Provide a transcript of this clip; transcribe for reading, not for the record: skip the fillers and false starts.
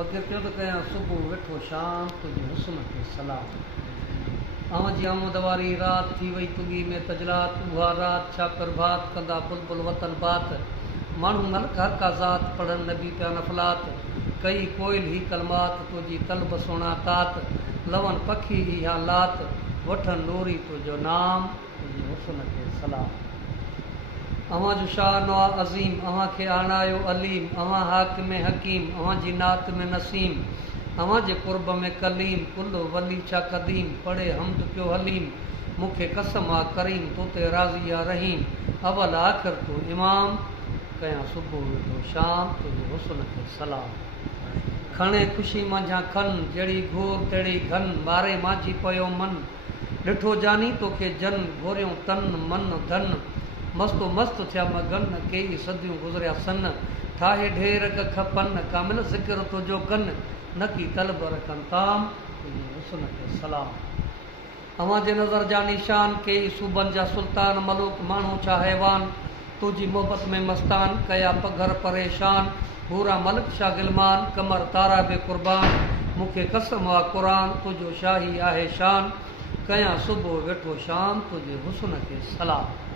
फ़क़ीर पियो त कयां सुबुह वेठो शाम तुंहिंजे हुस्न खे सलाम। आवां जी आमद वारी रात थी वई तुगी में तजलात, उहा रात छा प्रभात कंदा बुलबुल वतन बात। माण्हू मलक हर का ज़ात पढ़नि नबी पिया नफ़लात, कई कोयल ही कलमात तुंहिंजी तलब सोना तात। लवन पखी इहा लात, वठनि नूरी तुंहिंजो नाम, तुंहिंजे हुस्न खे सलाम। अवां जो शान आ अज़ीम, अवां खे आणायो अलीम, अवां हाकिम हकीम, अवां जी नात में नसीम, अवां जे कुर्ब में कलीम, कुल्लो वली छा क़दीम, पढ़े हमद पियो हलीम। मूंखे कसम आ करीम, तो ते राज़ी आ रहीम, अवल आख़िर तूं इमाम, कयां सुबुह वेठो शाम तुंहिंजे हुस्न खे सलाम। खणे ख़ुशी मंझां खन, जहिड़ी घोर तहिड़ी घन, मारे मांझी पियो मन, ॾिठो जानी तोखे जन, घोरियूं तन मन धन, मस्तो मस्त थिया मगन, कई सदियूं गुज़रिया सन, ठाहे ढेर खपनि, कामिल ज़िक्र तुंहिंजो कनि, न की तलब रखनि ताम, तुंहिंजे हुस्न खे सलाम। अवां जे नज़र जा निशान, कई सूबनि जा सुल्तान, मलूक माण्हू छा हैवान, तुंहिंजी मोहबत में मस्तान, कया पघर परेशान, हूरा मलिक छा गिलमान, कमर तारा बे क़ुर्बान, मूंखे कसम आ क़ुरान, तुंहिंजो शाही आहे शान, कयां सुबुह वेठो शाम तुंहिंजे हुस्न खे सलाम।